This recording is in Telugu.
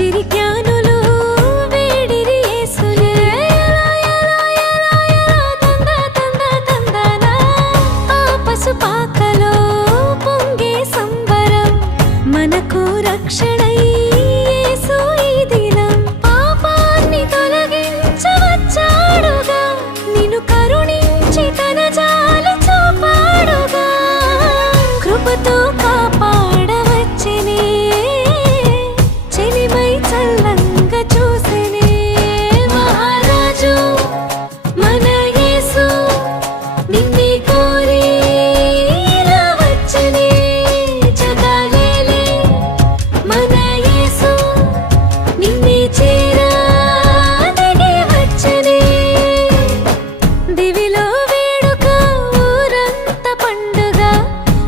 చిరిజ్ఞానులు వేడిరి యేసునే ఆ పసుపాకలో పొంగే సంబరం మనకు రక్షణై యేసు ఈ దినం పాపాన్ని తొలగించవచ్చాడుగా నిన్ను కరుణించి తన జాలి చూపాడుగా కృపతో